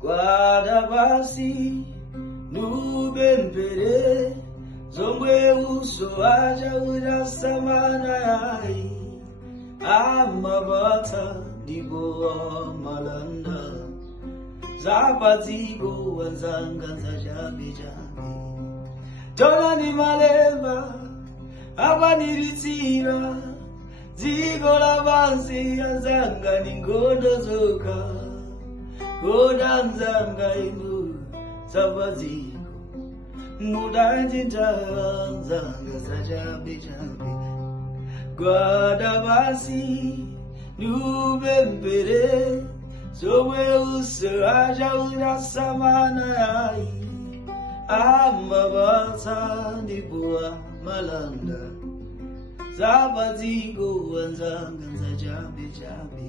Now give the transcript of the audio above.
Gwada basi nubembere zomwe uso aja urasamana yai amabata ndipo amalanda zapadziko wanzanga zachabe-chabe tona ni malemba apaniritsira dziko lapansi anzanga ni ngondo zoka goda nzanga inu zapadziko mudachinja nzanga zachabe-chabe gwada basi nubembere zomwe uso aja urasamana yai amabata ndipo amalanda zapadziko wanzanga zachabe-chabe